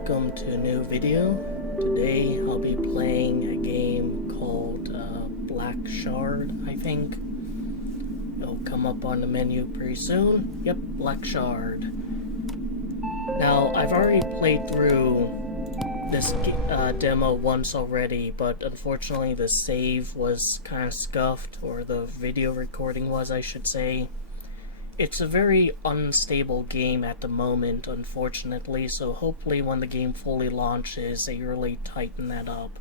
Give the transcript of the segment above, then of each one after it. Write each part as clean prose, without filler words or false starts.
welcome to a new video. Today I'll be playing a game called Black Shard, I think. It'll come up on the menu pretty soon. Yep, Black Shard. Now, I've already played through this demo once already, but unfortunately the save was kind of scuffed, or the video recording was, I should say. It's a very unstable game at the moment, unfortunately, so hopefully when the game fully launches, they really tighten that up.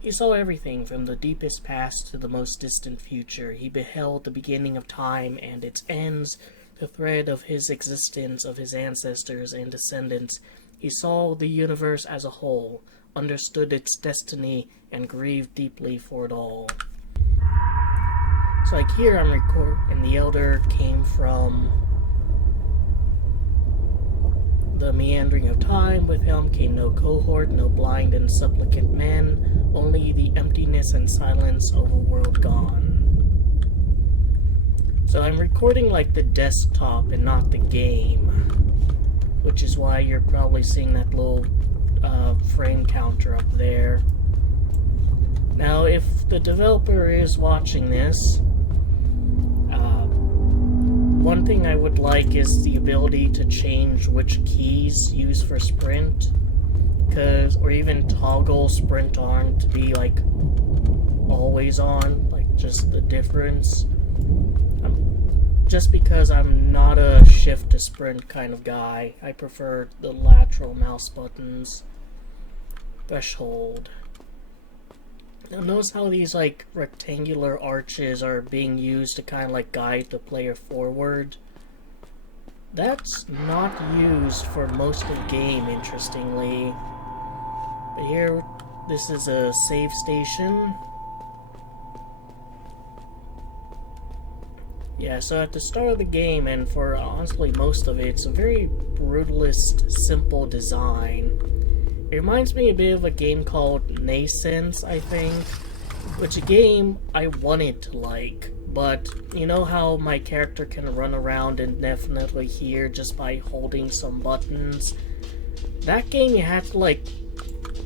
He saw everything from the deepest past to the most distant future. He beheld the beginning of time and its ends, the thread of his existence, of his ancestors and descendants. He saw the universe as a whole, understood its destiny, and grieved deeply for it all. So like here I'm and the Elder came from the meandering of time. With him came no cohort, no blind and supplicant men, only the emptiness and silence of a world gone. So I'm recording like the desktop and not the game, which is why you're probably seeing that little frame counter up there. Now if the developer is watching this, one thing I would like is the ability to change which keys use for sprint, or even toggle sprint on to be like always on, like just the difference. Just because I'm not a shift to sprint kind of guy, I prefer the lateral mouse buttons. Threshold. Now notice how these like rectangular arches are being used to kind of like guide the player forward. That's not used for most of the game, interestingly. But here, this is a save station. Yeah, so at the start of the game, and for honestly most of it, it's a very brutalist, simple design. It reminds me a bit of a game called Nascence, I think, which a game I wanted to like, but you know how my character can run around indefinitely here just by holding some buttons? That game you had to like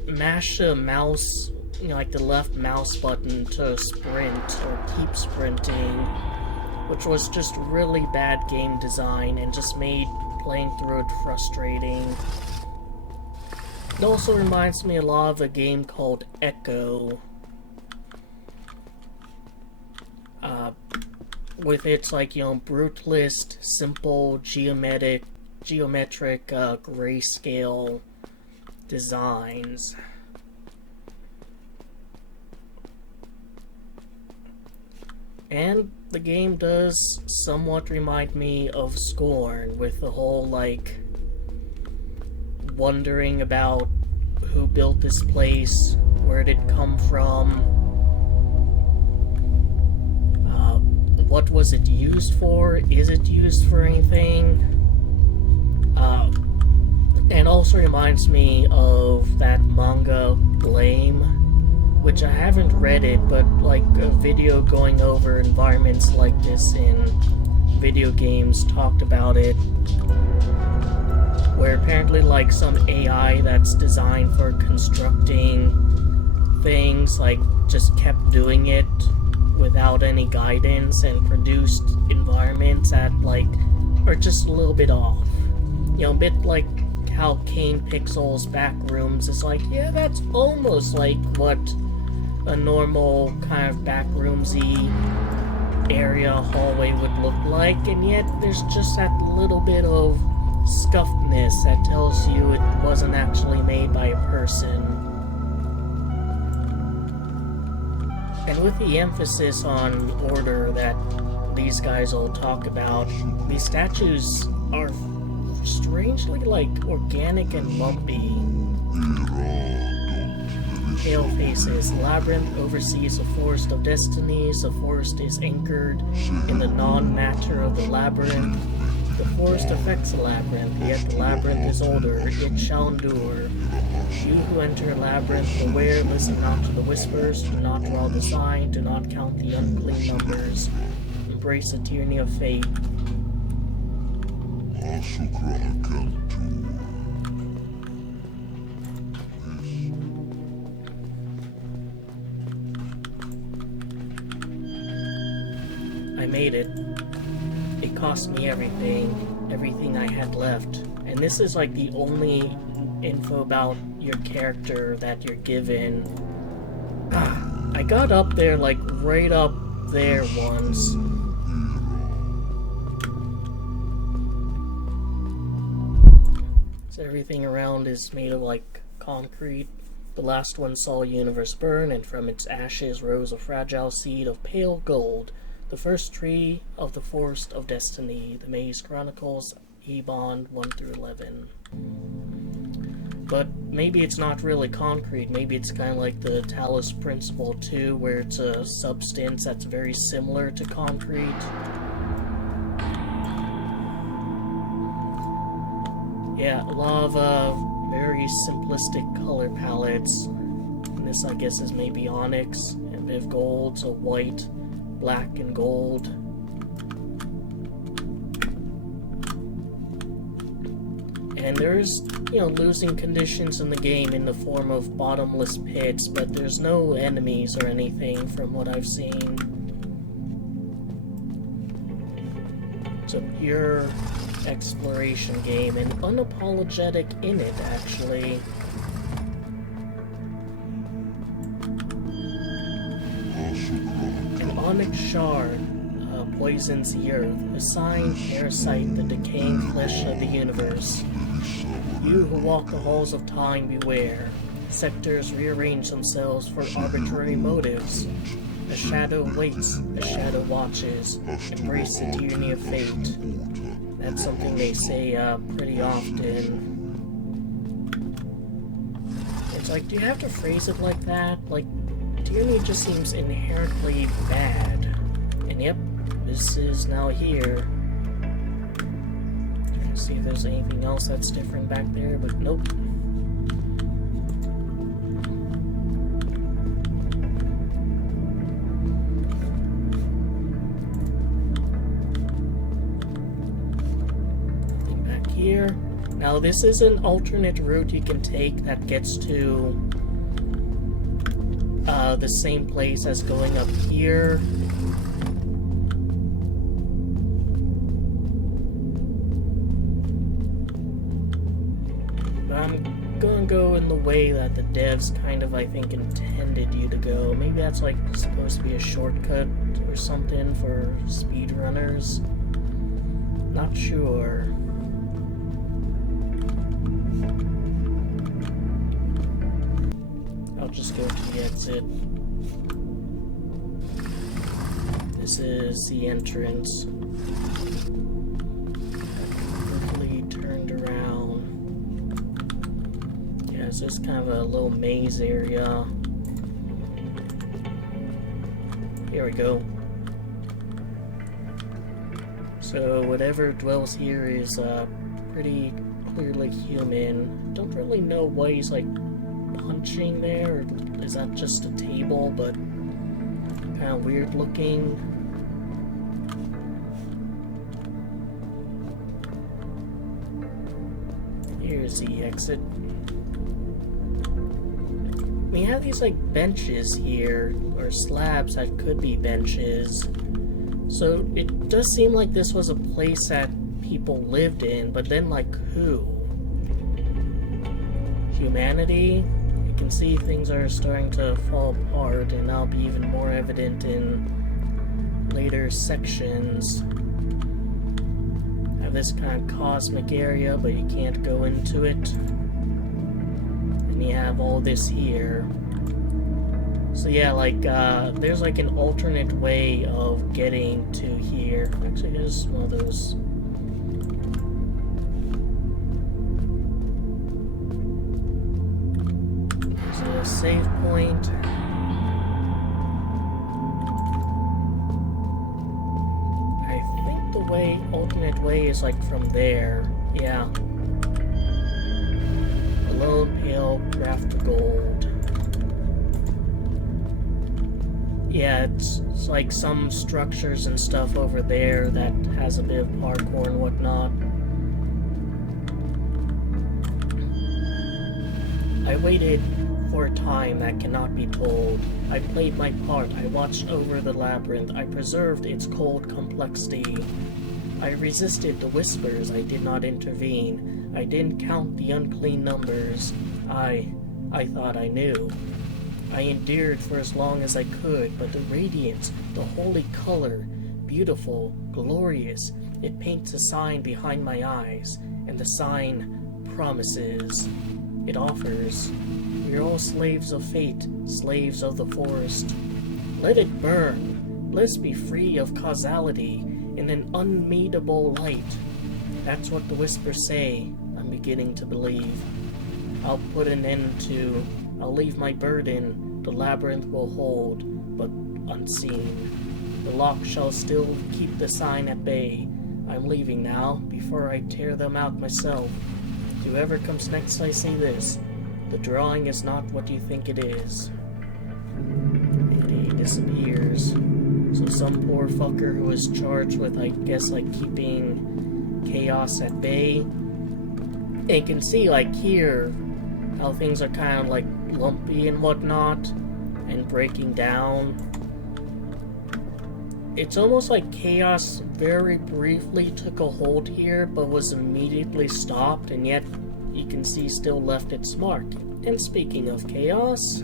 mash a mouse, you know, like the left mouse button to sprint or keep sprinting, which was just really bad game design and just made playing through it frustrating. It also reminds me a lot of a game called Echo, with its like, you know, brutalist, simple, geometric grayscale designs. And the game does somewhat remind me of Scorn, with the whole like wondering about who built this place, where did it come from, what was it used for, is it used for anything, and also reminds me of that manga Blame, which I haven't read it, but like a video going over environments like this in video games talked about it, where apparently like some AI that's designed for constructing things like just kept doing it without any guidance and produced environments that like are just a little bit off. You know, a bit like how Kane Pixel's Backrooms is like, yeah, that's almost like what a normal kind of backroomsy area hallway would look like, and yet there's just that little bit of scuffedness that tells you it wasn't actually made by a person. And with the emphasis on order that these guys will talk about, these statues are strangely like organic and lumpy. Pale faces. Labyrinth oversees a forest of destinies. The forest is anchored in the non-matter of the labyrinth. The forest affects the labyrinth, yet the labyrinth is older, it shall endure. You who enter a labyrinth, beware, listen not to the whispers, do not draw the sign, do not count the unclean numbers. Embrace the tyranny of fate. I made it. It cost me everything I had left. And this is like the only info about your character that you're given. I got up there, like, right up there once. So everything around is made of, like, concrete. The last one saw a universe burn, and from its ashes rose a fragile seed of pale gold. The first tree of the Forest of Destiny. The Maze Chronicles, E-Bond 1-11. But maybe it's not really concrete. Maybe it's kind of like the Talos Principle too, where it's a substance that's very similar to concrete. Yeah, a lot of very simplistic color palettes. And this, I guess, is maybe onyx, and Viv gold, so white, black, and gold. And there's, losing conditions in the game in the form of bottomless pits, but there's no enemies or anything from what I've seen. It's a pure exploration game, and unapologetic in it, actually. An onyx shard poisons the earth, a sign, parasite, the decaying flesh of the universe. You who walk the halls of time, beware. Sectors rearrange themselves for arbitrary motives. A shadow waits, a shadow watches. Embrace the tyranny of fate. That's something they say pretty often. It's like, do you have to phrase it like that? Like, tyranny just seems inherently bad. And yep, this is now here. Trying to see if there's anything else that's different back there, but nope. Nothing back here. Now this is an alternate route you can take that gets to the same place as going up here. I'm gonna go in the way that the devs kind of, I think, intended you to go. Maybe that's like supposed to be a shortcut or something for speedrunners. Not sure. I'll just go to the exit. This is the entrance. Quickly turned around. Yeah, it's just kind of a little maze area. Here we go. So whatever dwells here is pretty clearly human. Don't really know why he's like punching there, or is that just a table, but kind of weird looking. Here's the exit. We have these like benches here, or slabs that could be benches. So it does seem like this was a place that people lived in, but then like who? Humanity? You can see things are starting to fall apart, and that'll be even more evident in later sections. Have this kind of cosmic area, but you can't go into it. And you have all this here. So yeah, like, there's like an alternate way of getting to here. Actually, there's one of those. There's a save point. I think the alternate way is like from there. Yeah. Alone, pale, craft gold. Yeah, it's like some structures and stuff over there that has a bit of parkour and whatnot. I waited for a time that cannot be told. I played my part. I watched over the labyrinth. I preserved its cold complexity. I resisted the whispers. I did not intervene. I didn't count the unclean numbers. I thought I knew. I endured for as long as I could, but the radiance, the holy color, beautiful, glorious, it paints a sign behind my eyes, and the sign promises. It offers. We are all slaves of fate, slaves of the forest. Let it burn. Let us be free of causality in an unmeetable light. That's what the whispers say. I'm beginning to believe. I'll put an end to. I'll leave my burden. The labyrinth will hold, but unseen. The lock shall still keep the sign at bay. I'm leaving now, before I tear them out myself. Whoever comes next, I say this. The drawing is not what you think it is. And he disappears. So some poor fucker who is charged with, I guess, like, keeping chaos at bay. And you can see, like, here, how things are kind of, like, lumpy and whatnot, and breaking down. It's almost like chaos very briefly took a hold here, but was immediately stopped, and yet you can see still left its mark. And speaking of chaos,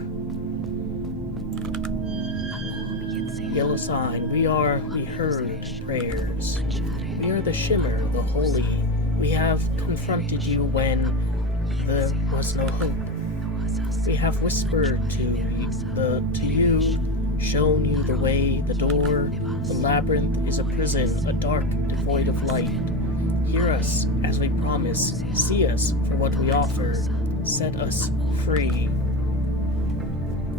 yellow sign, we heard prayers. We are the shimmer, the holy. We have confronted you when there was no hope. We have whispered to you, shown you the way, the door. The labyrinth is a prison, a dark, devoid of light. Hear us, as we promise. See us for what we offer. Set us free.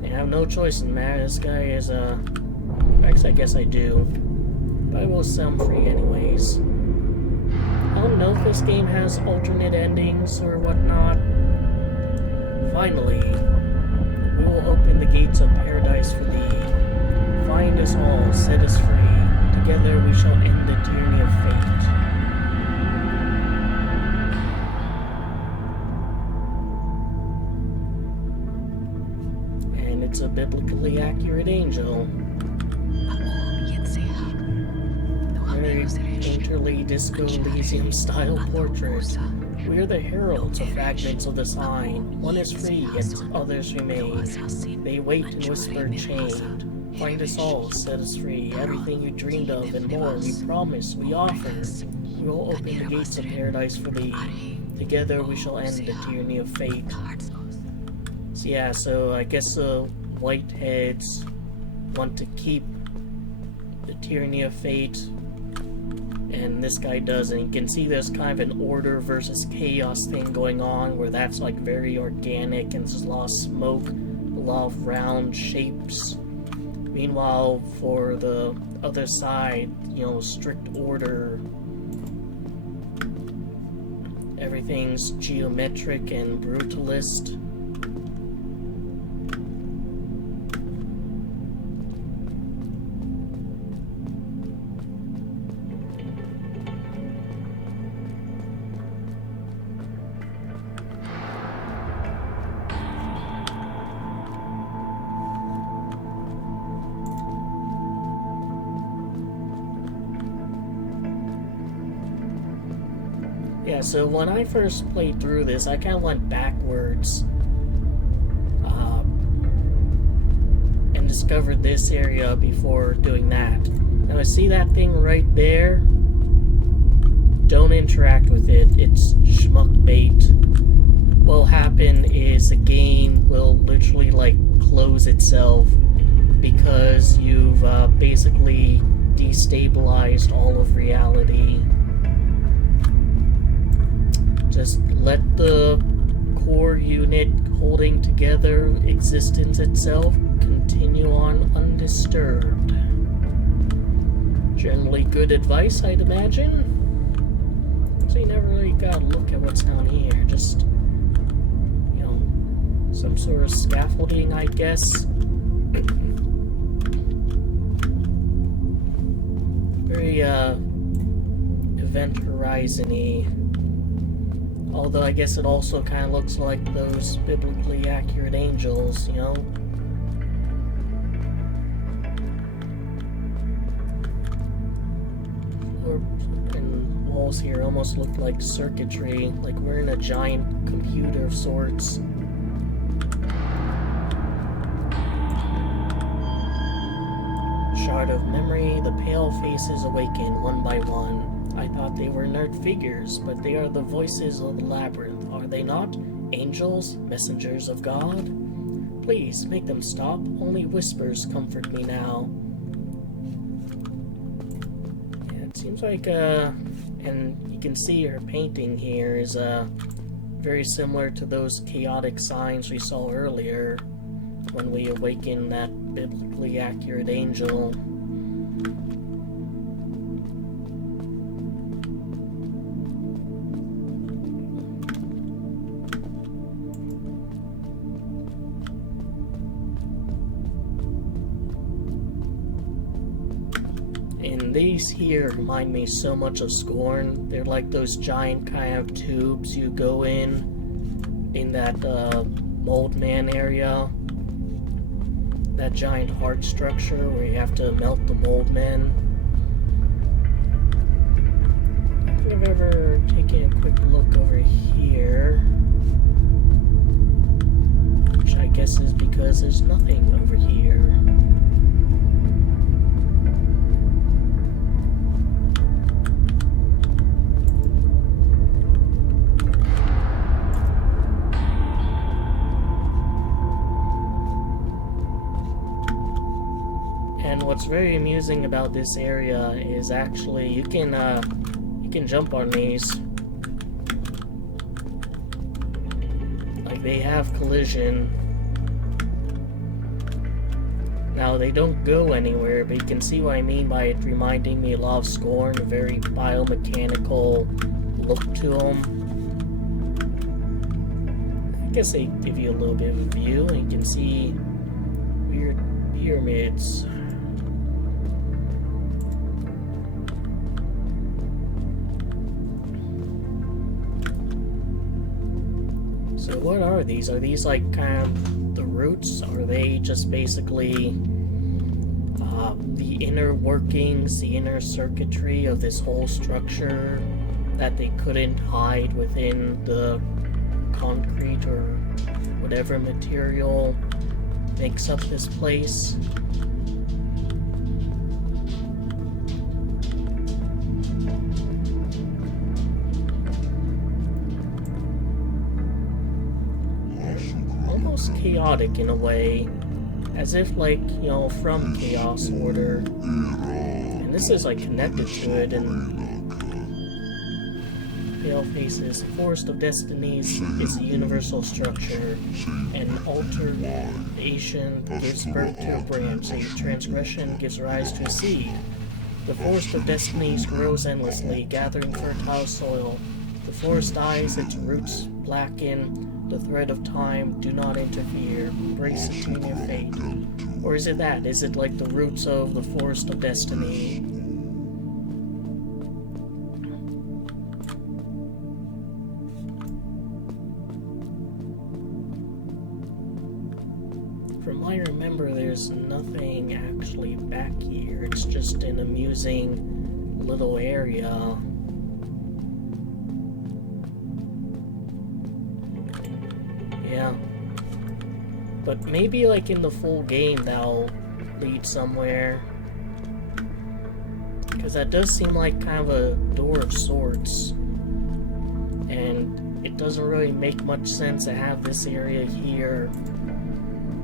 I have no choice in the matter. This guy is, actually, I guess I do. But I will set him free anyways. I don't know if this game has alternate endings or whatnot. Finally, we will open the gates of paradise for thee. Find us all, set us free. Together we shall end the tyranny of fate. And it's a biblically accurate angel. Very painterly Disco Elysium style portrait. We are the heralds of fragments of the sign. One is free, yet others remain. They wait and whisper chained. Find us all, set us free. Everything you dreamed of and more, we promise, we offer. We will open the gates of paradise for thee. Together we shall end the tyranny of fate. So yeah, so I guess the Whiteheads want to keep the tyranny of fate, and this guy does, and you can see there's kind of an order versus chaos thing going on, where that's like very organic, and there's a lot of smoke, a lot of round shapes. Meanwhile, for the other side, you know, strict order, everything's geometric and brutalist. Yeah, so when I first played through this, I kind of went backwards and discovered this area before doing that. Now, I see that thing right there. Don't interact with it. It's schmuck bait. What'll happen is the game will literally, like, close itself because you've basically destabilized all of reality. Just let the core unit holding together existence itself continue on undisturbed. Generally good advice, I'd imagine. So you never really gotta look at what's down here. Just, you know, some sort of scaffolding, I guess. Very, Event Horizon-y. Although I guess it also kind of looks like those biblically accurate angels, you know? And walls here almost look like circuitry, like we're in a giant computer of sorts. Shard of memory, the pale faces awaken one by one. I thought they were inert figures, but they are the voices of the labyrinth, are they not? Angels, messengers of God? Please, make them stop. Only whispers comfort me now. Yeah, it seems like, and you can see her painting here is, very similar to those chaotic signs we saw earlier when we awakened that biblically accurate angel. And these here remind me so much of Scorn. They're like those giant kind of tubes you go in that mold man area. That giant heart structure where you have to melt the mold man. I don't think I've ever taken a quick look over here. Which I guess is because there's nothing over here. And what's very amusing about this area is actually you can jump on these. Like they have collision. Now they don't go anywhere, but you can see what I mean by it reminding me a lot of Scorn, a very biomechanical look to them. I guess they give you a little bit of a view, and you can see weird pyramids. So what are these? Are these like kind of the roots? Are they just basically the inner workings, the inner circuitry of this whole structure that they couldn't hide within the concrete or whatever material makes up this place? Almost chaotic in a way, as if like, you know, from Chaos Order. And this is like connected to it, and Pale Faces, Forest of Destinies is a universal structure. An alternation gives birth to a branch, a transgression gives rise to a seed. The Forest of Destinies grows endlessly, gathering fertile soil. The forest dies, its roots blacken, the thread of time, do not interfere, embrace it in your fate. Or is it that? Is it like the roots of the Forest of Destiny? From what I remember, there's nothing actually back here. It's just an amusing little area. Yeah. But maybe like in the full game that'll lead somewhere. Because that does seem like kind of a door of sorts. And it doesn't really make much sense to have this area here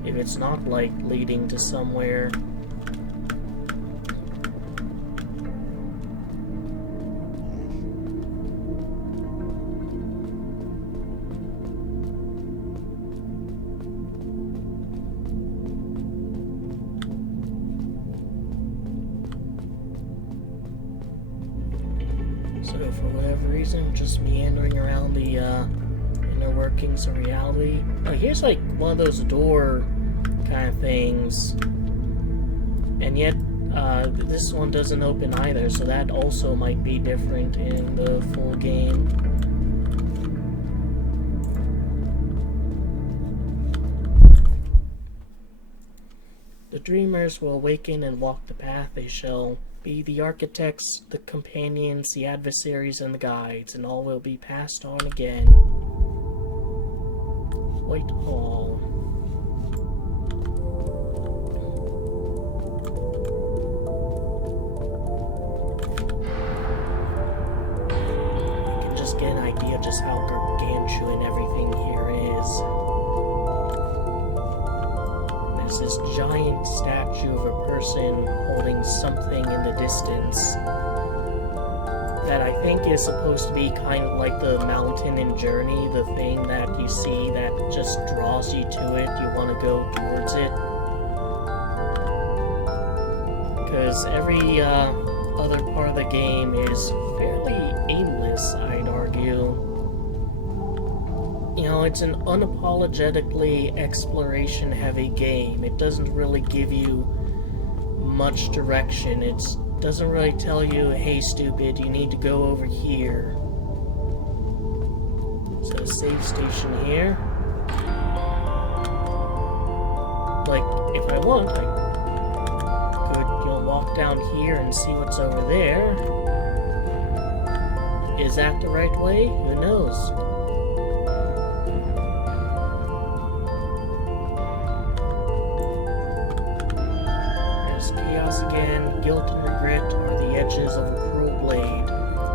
if it's not like leading to somewhere. So for whatever reason, just meandering around the inner workings of reality. Oh, here's like one of those door kind of things, and yet this one doesn't open either, so that also might be different in the full game. dreamers will awaken and walk the path. They shall be the architects, the companions, the adversaries, and the guides, and all will be passed on again. White Hall. You can just get an idea of just how gargantuan everything here is. There's this giant statue of a person holding something in the distance that I think is supposed to be kind of like the mountain in Journey, the thing that you see that just draws you to it, you want to go towards it. Because every other part of the game is fairly aimless, I'd argue. You know, it's an unapologetically exploration-heavy game. It doesn't really give you much direction. It doesn't really tell you, hey stupid, you need to go over here. So, save station here. Like, if I want, I could, walk down here and see what's over there. Is that the right way? Who knows? Again, guilt and regret are the edges of a cruel blade.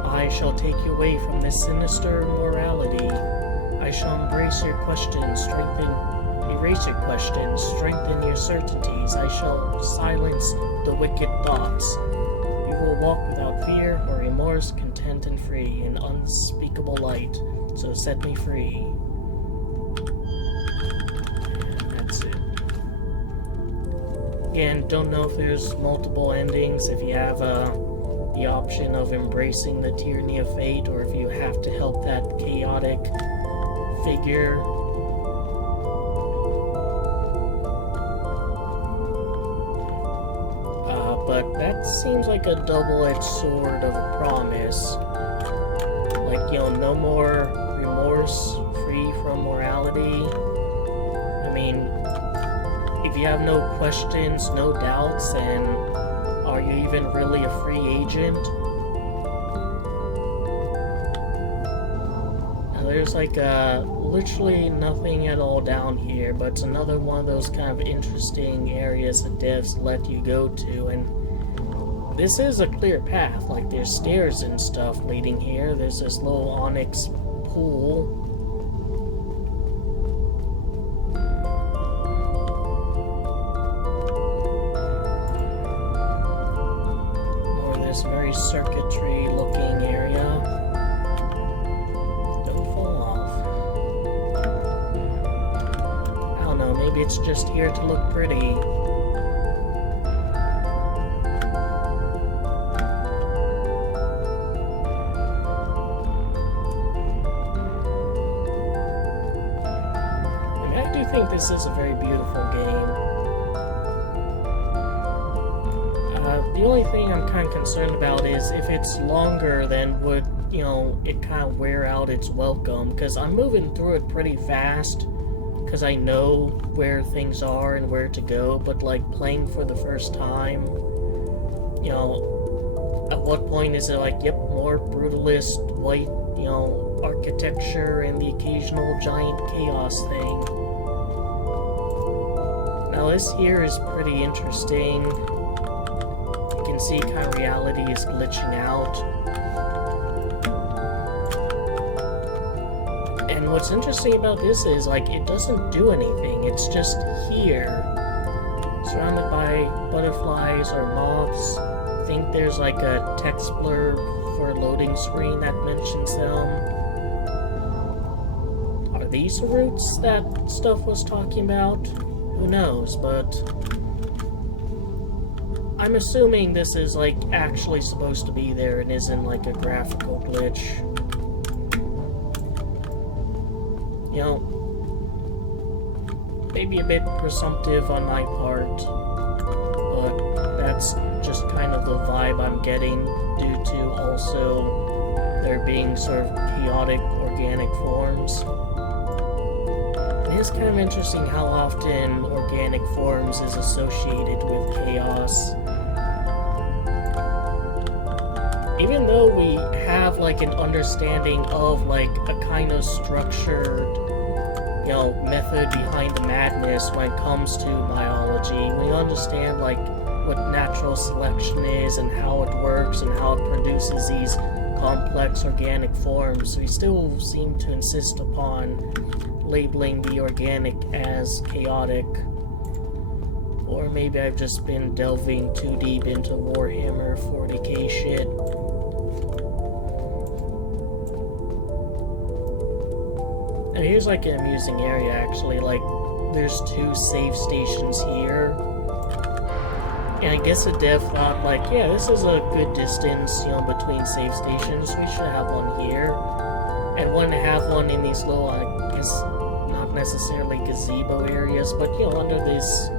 I shall take you away from this sinister morality. I shall erase your questions, strengthen your certainties. I shall silence the wicked thoughts. You will walk without fear or remorse, content and free, in unspeakable light. So set me free. Again, don't know if there's multiple endings, if you have the option of embracing the tyranny of fate, or if you have to help that chaotic figure. But that seems like a double-edged sword of a promise. Like, no more remorse, free from morality. I mean, if you have no questions, no doubts, then are you even really a free agent? Now there's like literally nothing at all down here, but it's another one of those kind of interesting areas that devs let you go to, and this is a clear path. Like, there's stairs and stuff leading here. There's this little onyx pool. Very circuitry looking area. Don't fall off. I don't know, maybe it's just here to look pretty. I mean, I do think this is a very beautiful game. The only thing I'm kind of concerned about is if it's longer, then would, it kind of wear out its welcome, because I'm moving through it pretty fast, because I know where things are and where to go, but, like, playing for the first time, at what point is it like, yep, more brutalist, white, architecture and the occasional giant chaos thing. Now this here is pretty interesting. See kind of reality is glitching out. And what's interesting about this is, like, it doesn't do anything. It's just here, surrounded by butterflies or moths. I think there's like a text blurb for a loading screen that mentions them. Are these the roots that stuff was talking about? Who knows, but I'm assuming this is, like, actually supposed to be there and isn't, like, a graphical glitch. Maybe a bit presumptive on my part, but that's just kind of the vibe I'm getting due to also there being sort of chaotic organic forms. And it's kind of interesting how often organic forms is associated with chaos. Even though we have like an understanding of like a kind of structured, you know, method behind the madness when it comes to biology, we understand like what natural selection is and how it works and how it produces these complex organic forms. We still seem to insist upon labeling the organic as chaotic. Or maybe I've just been delving too deep into Warhammer 40k shit. And here's like an amusing area actually, like there's 2 save stations here. And I guess the dev thought like, yeah, this is a good distance, you know, between save stations. We should have one here. And want to have one in these little, I guess, not necessarily gazebo areas, but, you know, under this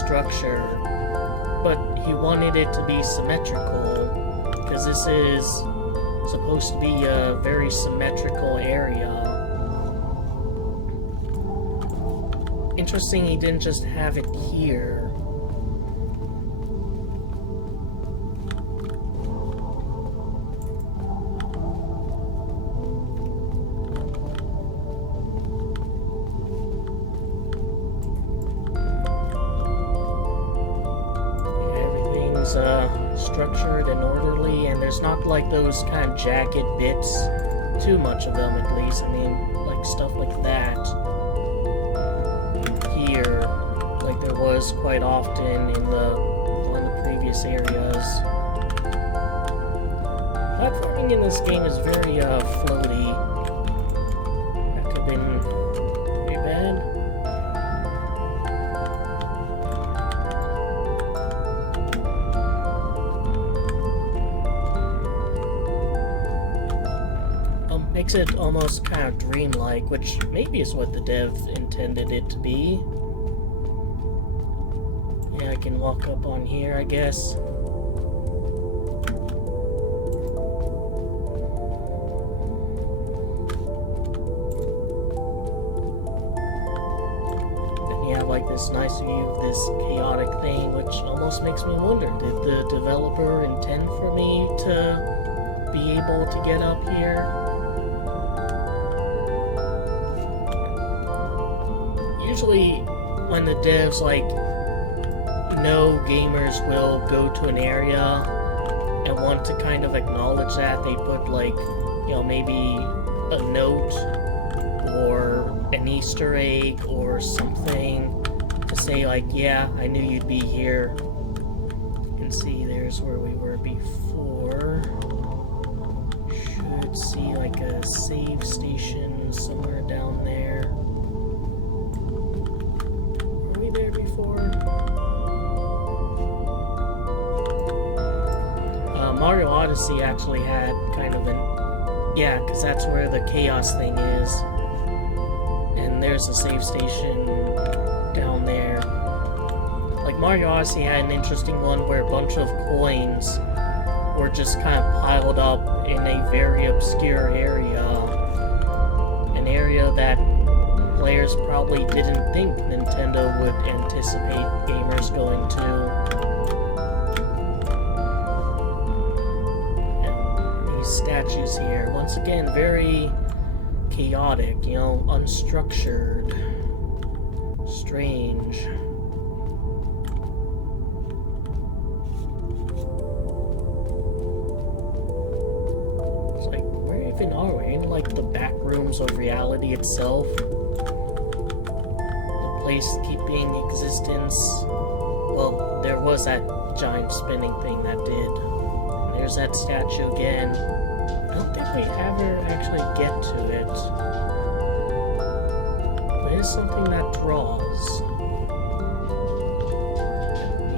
structure. But he wanted it to be symmetrical, because this is supposed to be a very symmetrical area. Interesting he didn't just have it here. Structured and orderly, and there's not like those kind of jagged bits, too much of them at least. I mean, like stuff like that here, like there was quite often in the previous areas. Platforming in this game is very floaty. That could have been pretty bad. Makes it almost kind of dreamlike, which maybe is what the dev intended it to be. Yeah, I can walk up on here, I guess. And you have like this nice view of this chaotic thing, which almost makes me wonder, did the developer intend for me to be able to get up here? Usually, when the devs like know gamers will go to an area and want to kind of acknowledge that, they put like, you know, maybe a note or an Easter egg or something to say like, yeah, I knew you'd be here. You can see there's where we were before. Should see like a save station somewhere down there. There before. Mario Odyssey actually had kind of an... Yeah, because that's where the chaos thing is. And there's a save station down there. Like, Mario Odyssey had an interesting one where a bunch of coins were just kind of piled up in a very obscure area. An area that players probably didn't think Nintendo would anticipate gamers going to. And these statues here, once again, very chaotic, you know, unstructured, strange. It's like, where even are we? In like the back rooms of reality itself? Place keeping existence. Well, there was that giant spinning thing that did. And there's that statue again. I don't think we ever actually get to it. But it is something that draws.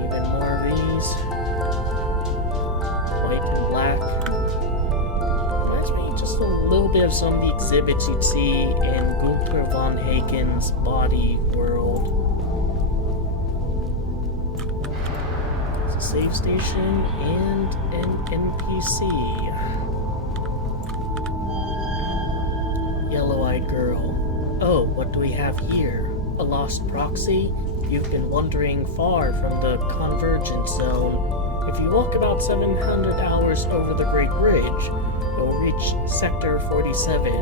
Even more of these. White and black. Reminds me just a little bit of some of the exhibits you'd see in Gunther von Hagen's Body World. It's a save station and an NPC. Yellow-eyed girl. Oh, what what do we have here? A lost proxy? You've been wandering far from the convergence zone. If you walk about 700 hours over the Great Bridge, you'll reach Sector 47.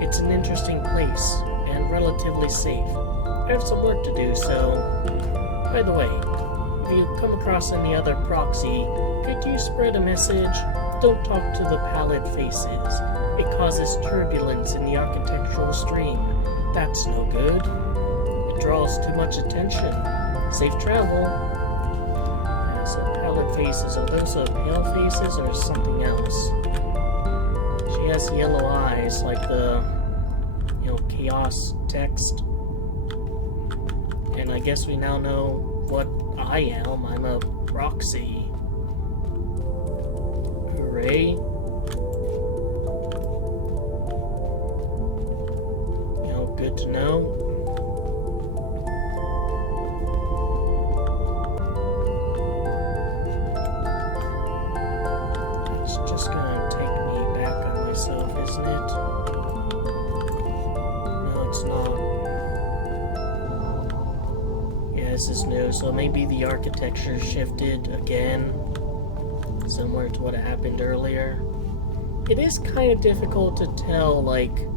It's an interesting place, and relatively safe. I have some work to do, so... By the way, if you come across any other proxy, could you spread a message? Don't talk to the pallid faces. It causes turbulence in the architectural stream. That's no good. It draws too much attention. Safe travel. Yeah, so pallid faces, are those pale faces or something else? She has yellow eyes, like the, chaos text. And I guess we now know what I am. I'm a proxy. Hooray. Good to know. It's just gonna take me back on myself, isn't it? No, it's not. Yeah, this is new, so maybe the architecture shifted again, similar to what happened earlier. It is kind of difficult to tell, like,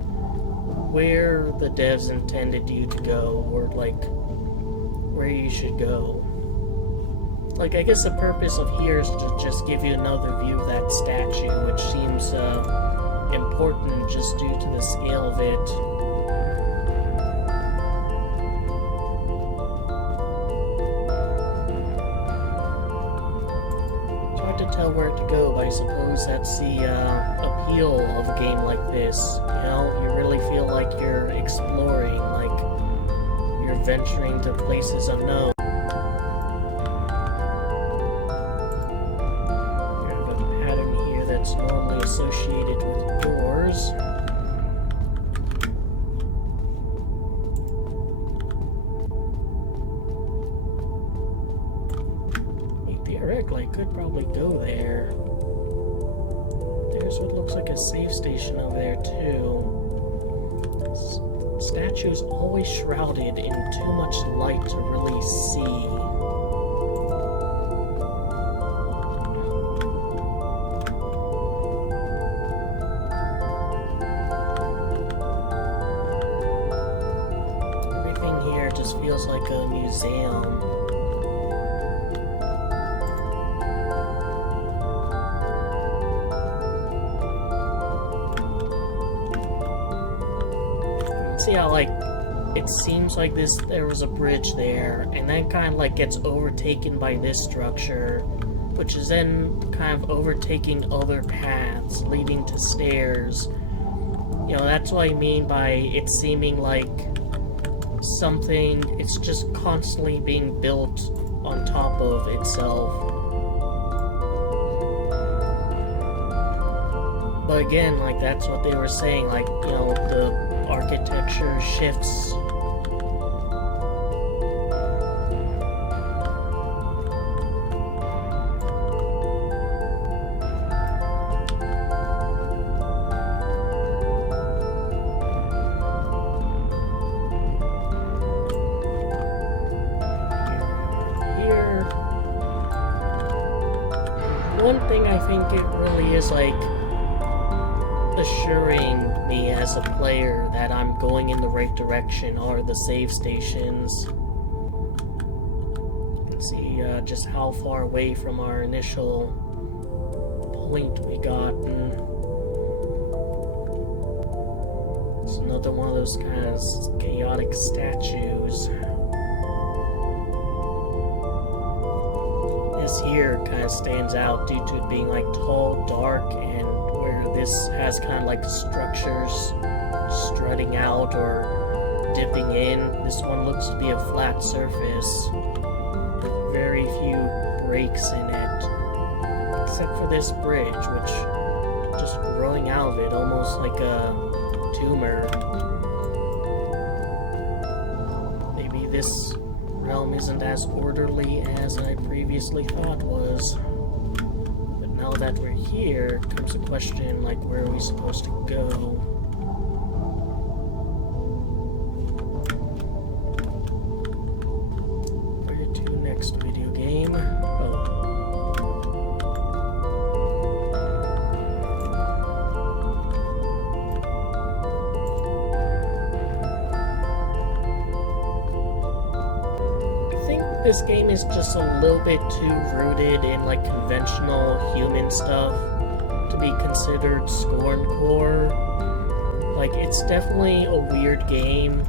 where the devs intended you to go, or like where you should go. Like, I guess the purpose of here is to just give you another view of that statue, which seems important just due to the scale of it. It's hard to tell where to go, but I suppose that's the appeal of a game like this. You really feel like you're exploring, like you're venturing to places unknown. You have a pattern here that's normally associated with doors. Theoretically, I could probably go there. There's what looks like a save station over there, too. This statue is always shrouded in too much light to really see. Everything here just feels like a museum. See how, like, it seems like there was a bridge there, and then kind of like gets overtaken by this structure, which is then kind of overtaking other paths leading to stairs. That's what I mean by it seeming like something, it's just constantly being built on top of itself. But again, like, that's what they were saying, like, the architecture shifts. Here. One thing I think it really is, like, assuring me as a player that I'm going in the right direction are the save stations. You can see just how far away from our initial point we gotten. It's another one of those kind of chaotic statues. This here kind of stands out due to it being like tall, dark, and this has kind of like structures strutting out or dipping in. This one looks to be a flat surface with very few breaks in it, except for this bridge, which just growing out of it, almost like a tumor. Maybe this realm isn't as orderly as I previously thought was. Now that we're here, comes the question, like, where are we supposed to go? this game is just a little bit too rooted in like conventional human stuff to be considered Scorncore. Like, it's definitely a weird game.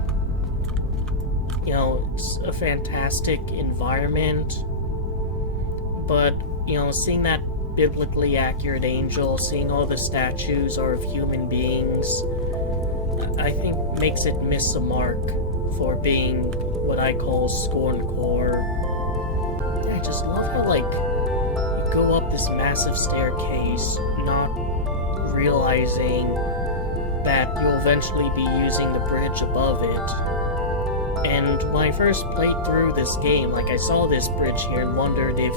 You know, it's a fantastic environment, but, you know, seeing that biblically accurate angel, seeing all the statues are of human beings, I think makes it miss a mark for being what I call Scorncore. I just love how, like, you go up this massive staircase, not realizing that you'll eventually be using the bridge above it. And when I first played through this game, like, I saw this bridge here and wondered if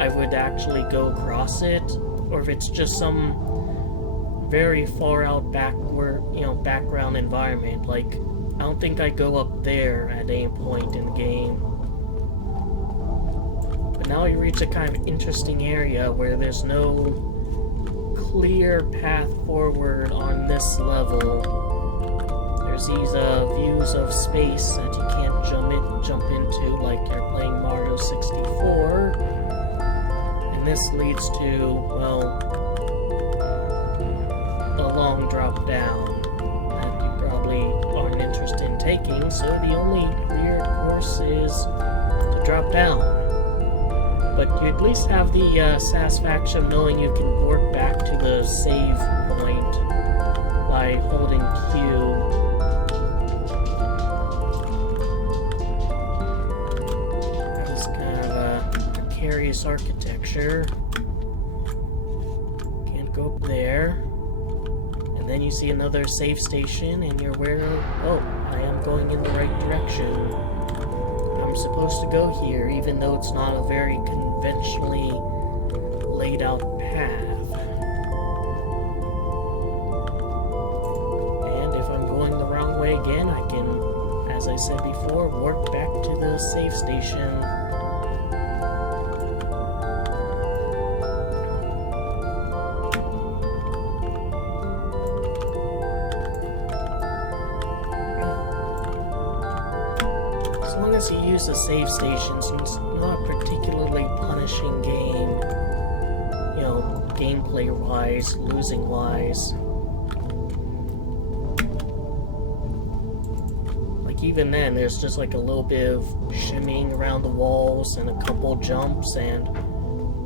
I would actually go across it, or if it's just some very far out background environment. Like, I don't think I go up there at any point in the game. But now you reach a kind of interesting area where there's no clear path forward on this level. There's these views of space that you can't jump into like you're playing Mario 64. And this leads to, well, a long drop down that you probably aren't interested in taking, so the only clear course is to drop down. But you at least have the satisfaction of knowing you can warp back to the save point by holding Q. It's kind of a precarious architecture. Can't go up there. And then you see another save station and you're aware of, oh, I am going in the right direction. I'm supposed to go here, even though it's not a very conventionally laid out path. And if I'm going the wrong way again, I can, as I said before, warp back to the save station. As you use the save stations, it's not a particularly punishing game, you know, gameplay-wise, losing-wise. Like, even then, there's just like a little bit of shimmying around the walls and a couple jumps, and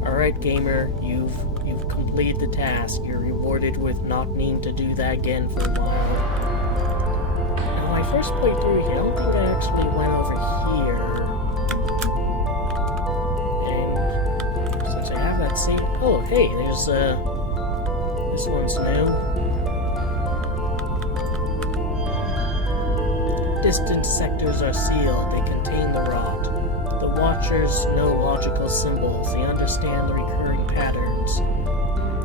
alright, gamer, you've completed the task. You're rewarded with not needing to do that again for a while. When I first played through here, I don't think I actually went over here. And since I have that same... Oh, hey, there's, this one's new. Distant sectors are sealed. They contain the rot. The Watchers know logical symbols. They understand the recurring patterns.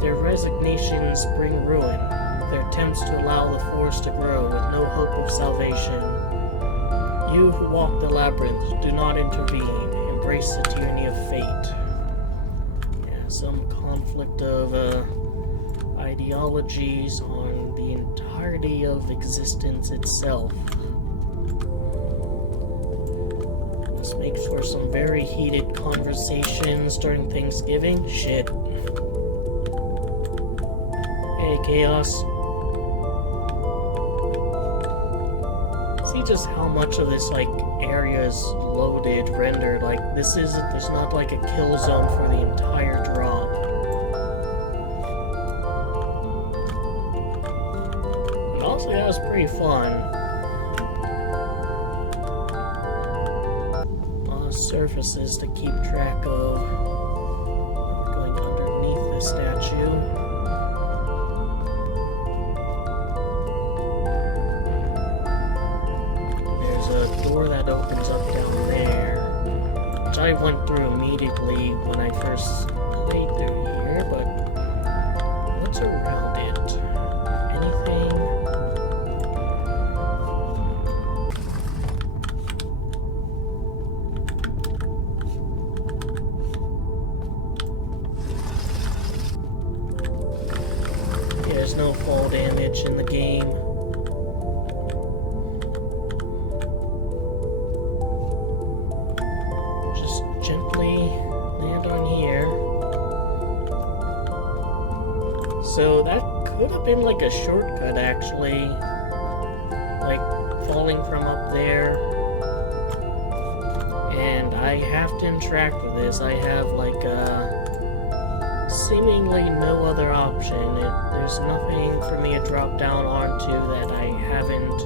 Their resignations bring ruin. Their attempts to allow the forest to grow with no hope of salvation. You who walk the labyrinth, do not intervene. Embrace the tyranny of fate. Yeah, some conflict of ideologies on the entirety of existence itself. This makes for some very heated conversations during Thanksgiving. Shit. Hey, Chaos. See just how much of this, like, area is loaded, rendered. Like, there's not, like, a kill zone for the entire drop. And also, that was pretty fun. A lot of surfaces to keep track of. Going underneath the statue. That opens up down there, which I went through immediately when I first played through here, but what's around it? Anything? Yeah, there's no fall damage in the game. could have been like a shortcut actually. Like falling from up there. And I have to interact with this. I have like seemingly no other option. There's nothing for me to drop down onto that I haven't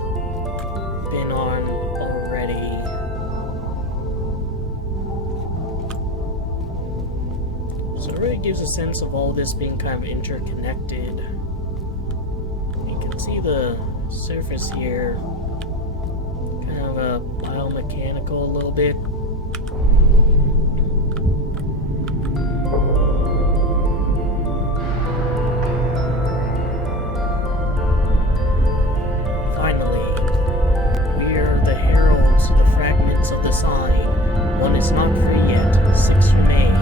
been on already. So it really gives a sense of all this being kind of interconnected. You can see the surface here, kind of a biomechanical a little bit. Finally, we are the heralds of the fragments of the sign. One is not free yet, 6 remain.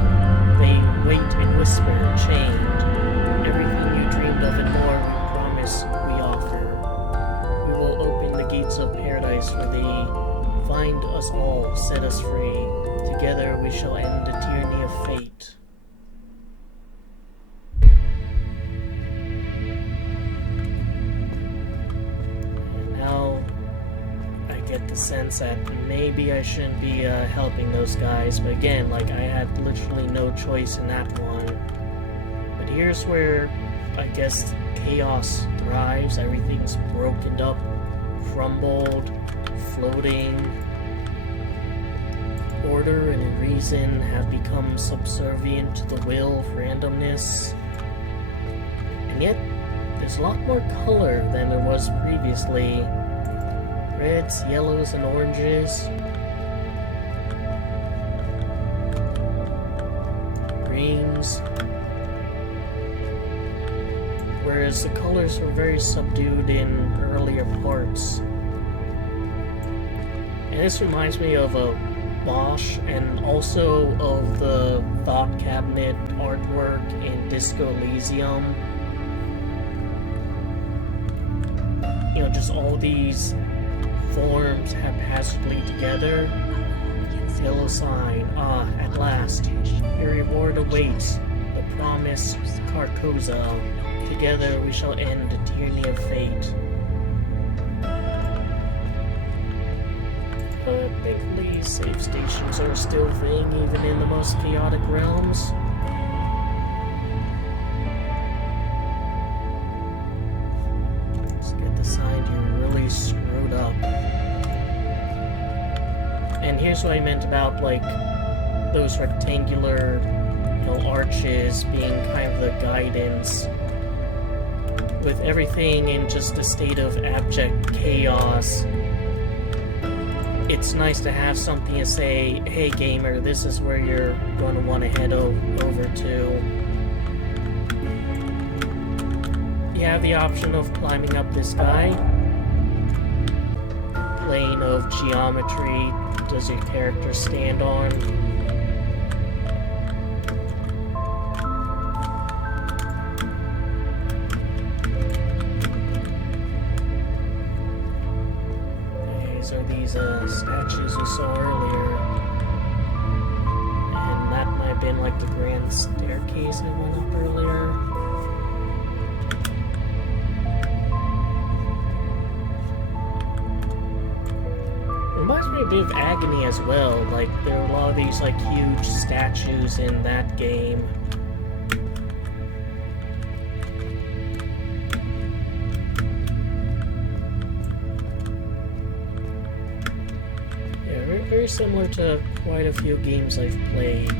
They wait and whisper, chained. Everything you dreamed of and more, we promise we offer. We will open the gates of paradise for thee. Find us all, set us free. Together we shall end the tyranny of fate. And now I get the sense that maybe I shouldn't be helping those guys, but again, like, I had literally no choice in that one. But here's where I guess chaos thrives. Everything's broken up, crumbled, floating. Order and reason have become subservient to the will of randomness. And yet, there's a lot more color than there was previously. Reds, yellows, and oranges. Greens. Whereas the colors were very subdued in earlier parts. And this reminds me of a Bosch and also of the Thought Cabinet artwork in Disco Elysium. You know, just all these forms haphazardly together. Yellow sign. Ah, at last. Your reward awaits. The promise, Carcosa. Together we shall end the tyranny of fate. But thankfully, save stations are still a thing, even in the most chaotic realms. Let's get the sign here really screwed up. And here's what I meant about, like, those rectangular, you know, arches being kind of the guidance. With everything in just a state of abject chaos, it's nice to have something to say, hey gamer, this is where you're going to want to head over to. You have the option of climbing up this guy. Plane of geometry does your character stand on. Are these statues we saw earlier, and that might have been like the grand staircase I went up earlier. Reminds me a bit of Agony as well. Like, there are a lot of these like huge statues in that game. Very similar to quite a few games I've played,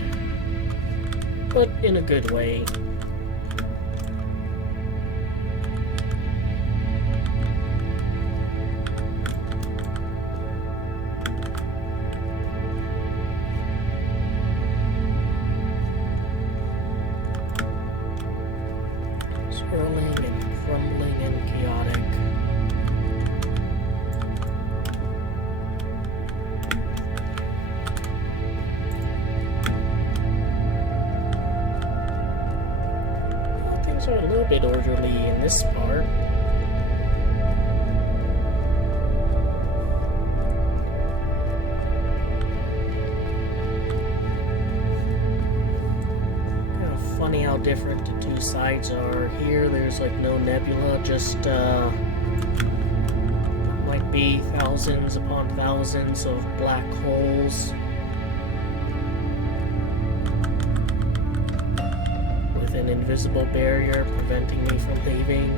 but in a good way. Swirling and crumbling and chaotic. Are a little bit orderly in this part. Kind of funny how different the two sides are. Here, there's like no nebula, just might be thousands upon thousands of black holes with an invisible barrier preventing me from leaving.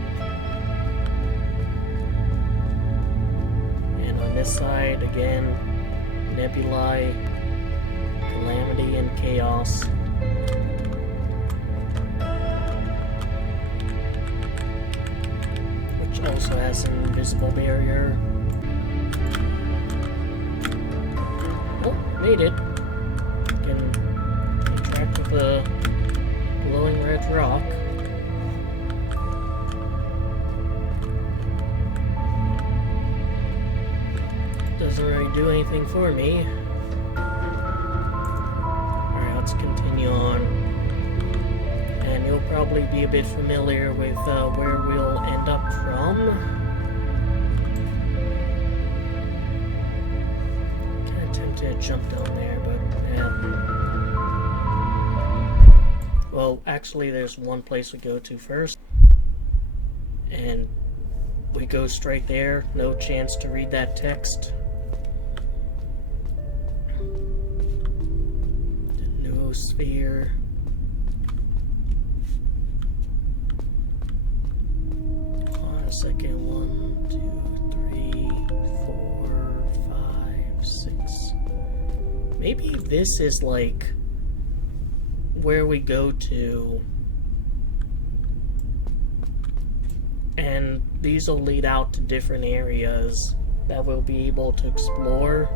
And on this side, again, nebulae, calamity, and chaos. Which also has an invisible barrier. Oh, made it. Can interact with the glowing red rock. Doesn't really do anything for me. Alright, let's continue on. And you'll probably be a bit familiar with where we'll end up from. Kind of tempted to jump down there, but yeah. Well, actually, there's one place we go to first. And we go straight there. No chance to read that text. The noosphere. Second, 1, 2, 3, 4, 5, 6. Maybe this is like where we go to, and these will lead out to different areas that we'll be able to explore.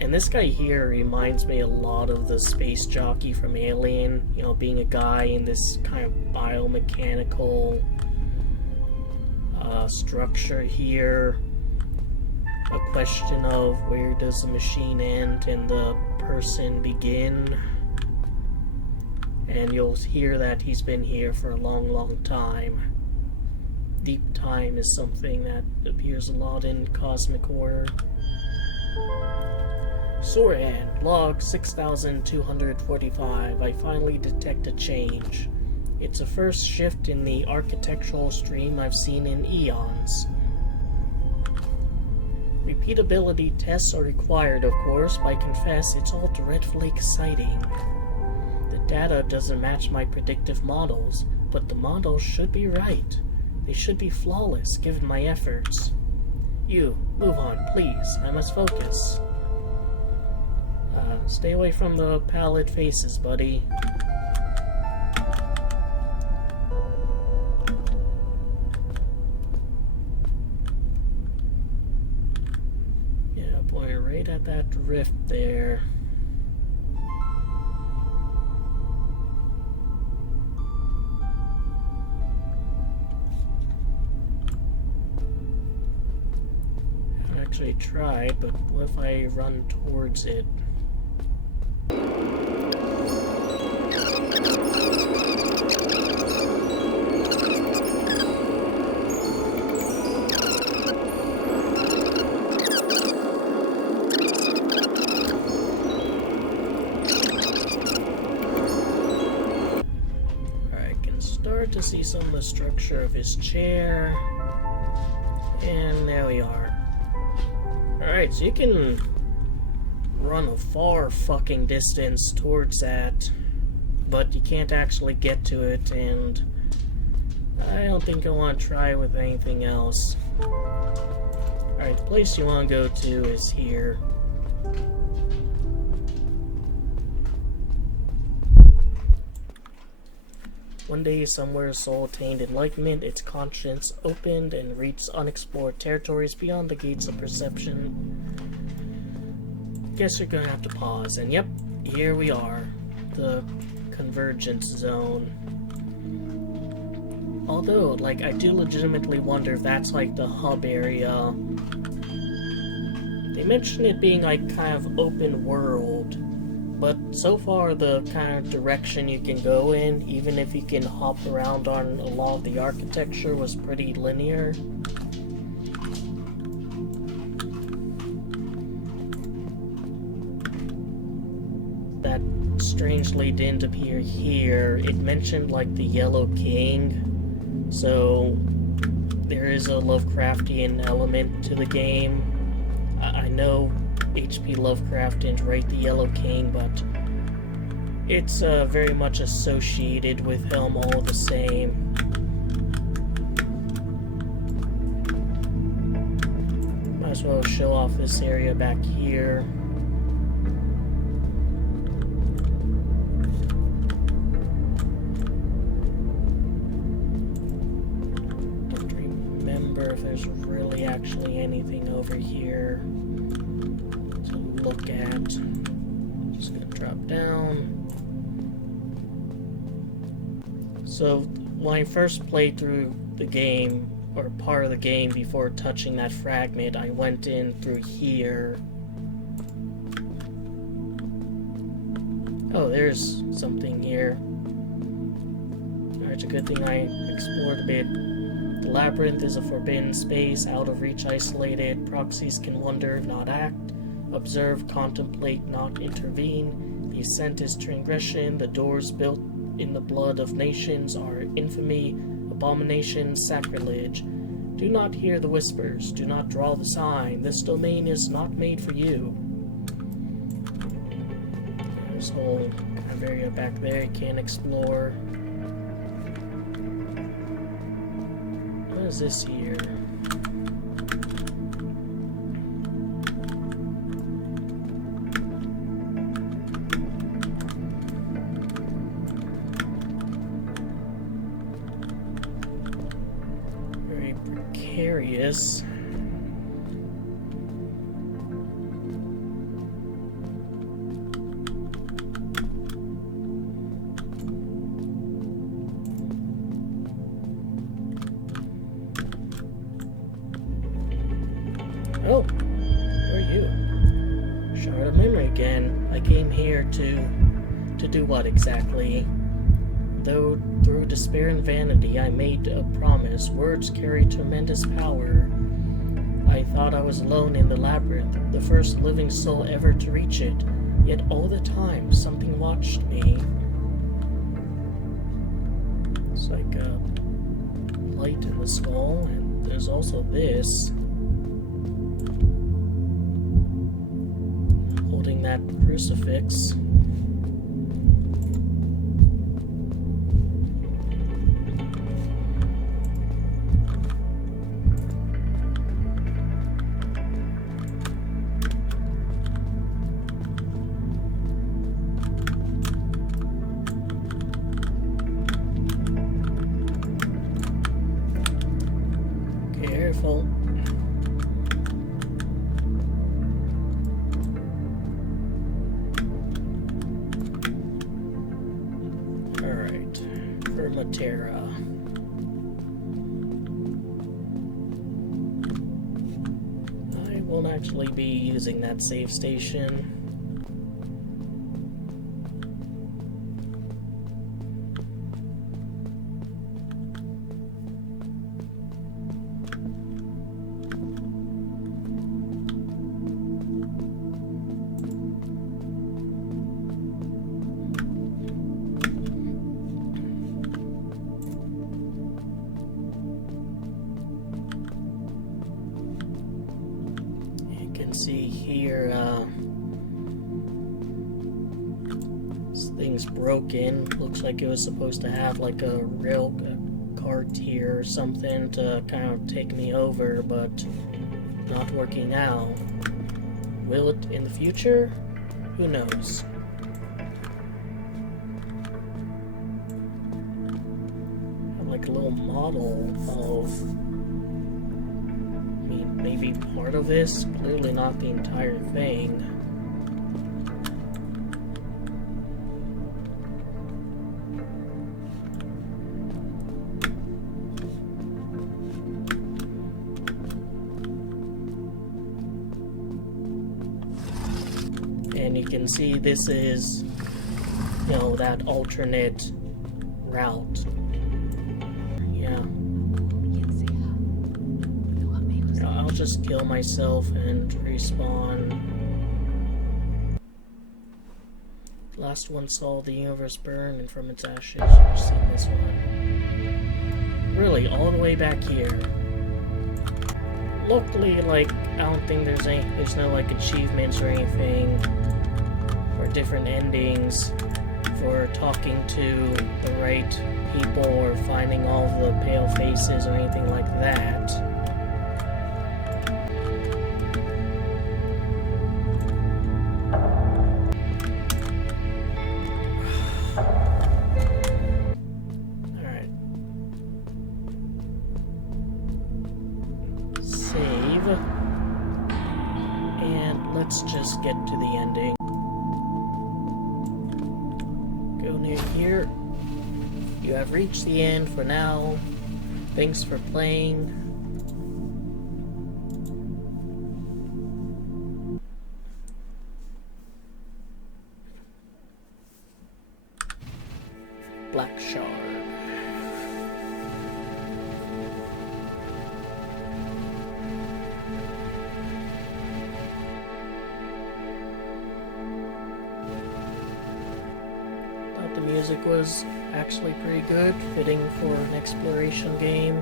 And this guy here reminds me a lot of the space jockey from Alien, you know, being a guy in this kind of biomechanical structure here. A question of where does the machine end and the person begin. And you'll hear that he's been here for a long, long time. Deep time is something that appears a lot in cosmic horror. Soran, log 6245. I finally detect a change. It's a first shift in the architectural stream I've seen in eons. Repeatability tests are required, of course, but I confess it's all dreadfully exciting. The data doesn't match my predictive models, but the models should be right. They should be flawless, given my efforts. You, move on, please. I must focus. Stay away from the pallid faces, buddy. Yeah, boy, right at that rift there. I actually tried, but what if I run towards it? To see some of the structure of his chair, and there we are. Alright, so you can run a far fucking distance towards that, but you can't actually get to it, and I don't think I want to try with anything else. Alright, the place you want to go to is here. One day, somewhere, a soul attained enlightenment, its conscience opened and reached unexplored territories beyond the gates of perception. Guess you're gonna have to pause, and yep, here we are. The convergence zone. Although, like, I do legitimately wonder if that's, like, the hub area. They mention it being, like, kind of open world. But so far, the kind of direction you can go in, even if you can hop around on a lot of the architecture, was pretty linear. That strangely didn't appear here. It mentioned like the Yellow King, so there is a Lovecraftian element to the game. I know H.P. Lovecraft didn't write the Yellow King, but it's very much associated with him all the same. Might as well show off this area back here. Don't remember if there's really actually anything over here to look at. Just gonna drop down. So when I first played through the game, or part of the game before touching that fragment, I went in through here. Oh, there's something here. Alright, it's a good thing I explored a bit. The labyrinth is a forbidden space, out of reach, isolated. Proxies can wonder, not act. Observe, contemplate, not intervene. The ascent is transgression. The doors built in the blood of nations are infamy, abomination, sacrilege. Do not hear the whispers. Do not draw the sign. This domain is not made for you. There's a whole kind of area back there you can't explore. What is this here? Precarious. Oh, who are you? Shard of Memory again. I came here to do what exactly? Though through despair and vanity I made a promise, words carry tremendous power. I thought I was alone in the labyrinth, the first living soul ever to reach it, yet all the time something watched me. It's like a light in the skull, and there's also this. Holding that crucifix. Careful. Alright, Vermatera. I won't actually be using that save station. See here, this thing's broken. Looks like it was supposed to have like a rail cart here or something to kind of take me over, but not working out. Will it in the future? Who knows? I'm like a little model of maybe part of this, clearly not the entire thing. And you can see this is, you know, that alternate route. Yeah. I'll just kill myself and respawn. Last one saw the universe burn, and from its ashes we've seen this one. Really, all the way back here. Luckily, like, I don't think there's no, like, achievements or anything or different endings for talking to the right people or finding all the pale faces or anything like that. Alright. Save. And let's just get to the ending. Go near here. You have reached the end for now. Thanks for playing. Black Shard. Thought the music was actually pretty good, fitting for an exploration game.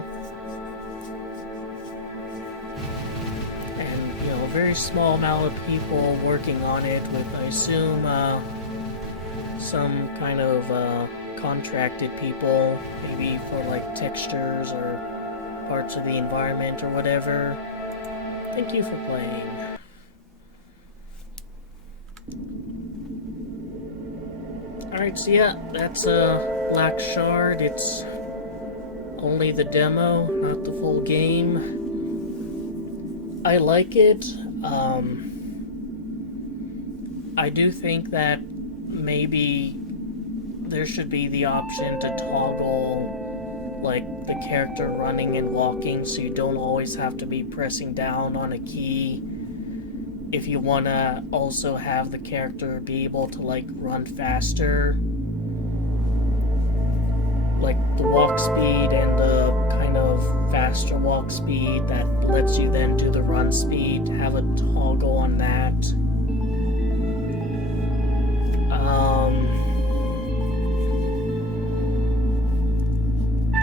And, you know, a very small amount of people working on it with, I assume, some kind of contracted people, maybe for like textures or parts of the environment or whatever. Thank you for playing. Alright, so yeah, that's Black Shard. It's only the demo, not the full game. I like it. I do think that maybe there should be the option to toggle like the character running and walking so you don't always have to be pressing down on a key if you want to also have the character be able to like run faster, like the walk speed and the kind of faster walk speed that lets you then do the run speed, have a toggle on that.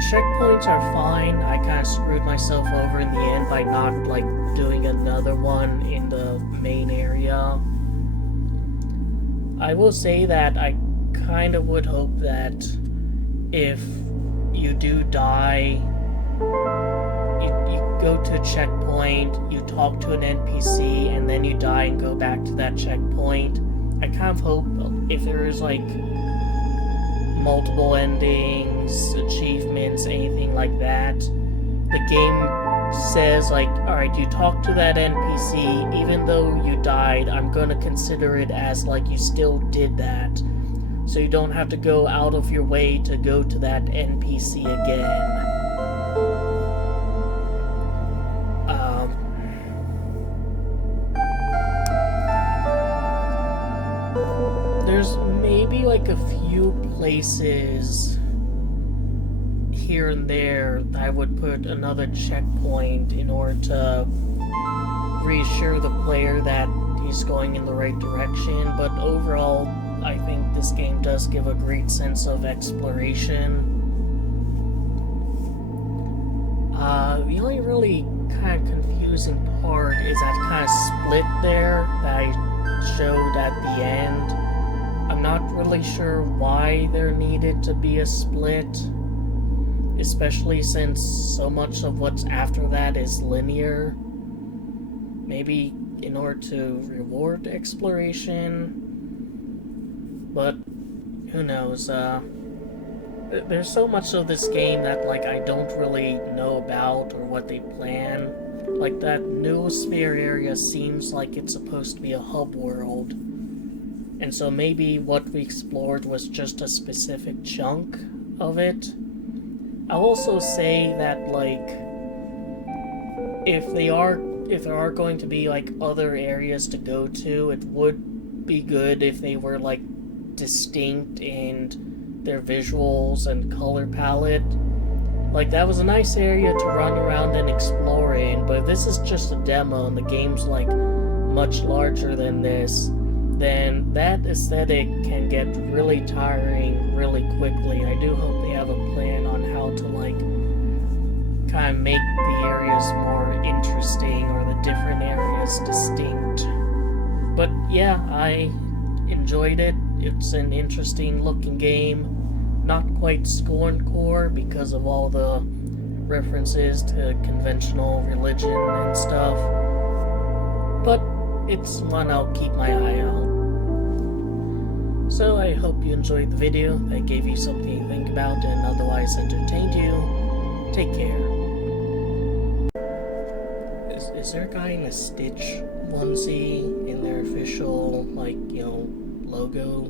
Checkpoints are fine. I kind of screwed myself over in the end by not like doing another one in the main area. I will say that I kind of would hope that if you do die, you go to a checkpoint, you talk to an NPC, and then you die and go back to that checkpoint. I kind of hope if there is like multiple endings, achievements, anything like that, the game says like, alright, you talk to that NPC, even though you died, I'm gonna consider it as like you still did that. So you don't have to go out of your way to go to that NPC again. There's maybe like a few places here and there that I would put another checkpoint in order to reassure the player that he's going in the right direction, but overall I think this game does give a great sense of exploration. The only really kind of confusing part is that kind of split there that I showed at the end. I'm not really sure why there needed to be a split, especially since so much of what's after that is linear. Maybe in order to reward exploration, but who knows. There's so much of this game that like I don't really know about or what they plan. Like that Noosphere area seems like it's supposed to be a hub world. And so maybe what we explored was just a specific chunk of it. I'll also say that, like, if there are going to be, like, other areas to go to, it would be good if they were, like, distinct in their visuals and color palette. Like, that was a nice area to run around and explore in, but if this is just a demo and the game's, like, much larger than this, then that aesthetic can get really tiring really quickly. I do hope they have a plan on how to like kind of make the areas more interesting or the different areas distinct. But yeah, I enjoyed it. It's an interesting looking game. Not quite Scorncore because of all the references to conventional religion and stuff. But it's one I'll keep my eye out. So I hope you enjoyed the video, that gave you something to think about and otherwise entertained you. Take care. Is there a guy in a Stitch onesie in their official, like, logo?